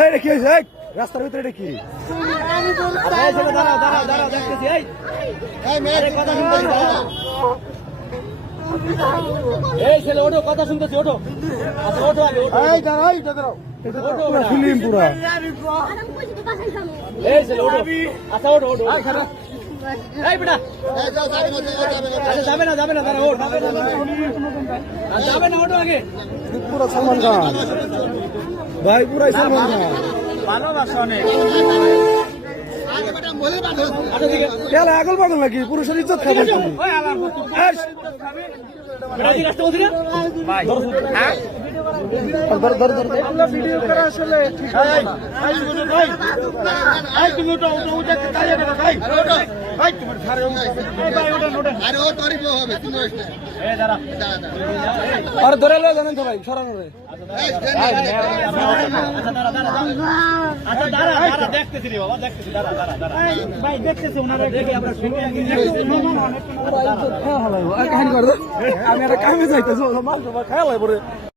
এই রে কি হয়েছে? এই রাস্তার ভিতরে এটা কি? এই ছেলে ওঠো, কথা শুনতেছি, ওঠো। আচ্ছা ওঠো আগে, ওঠো। ফিল্ম পুরা এই ছেলে ওঠো। আচ্ছা ওঠো, ওঠো। এই বেটা, আচ্ছা যাবে না, যাবে না, দাঁড়া, ওঠ। যাবে না, ওঠো আগে। পুরা সালমান খান ভাই, পুরাই সালমান খান। ভালোবাসা অনেক। খেলা আগল পাগল নাকি? পুরুষের ইজ্জত খাবে তুমি। ধর ধর ধর ভিডিও করা আসলে আর ধরে লো জানেন তো ভাই, সরানো রে। দেখতেছি রে বাবা, দেখতেছি, দাঁড়া দাঁড়া দাঁড়া ভাই, দেখতেছি ওনারা, দেখি আমরা আমি একটা কামে যাইতেছি, মাল খেয়াল হয় পরে।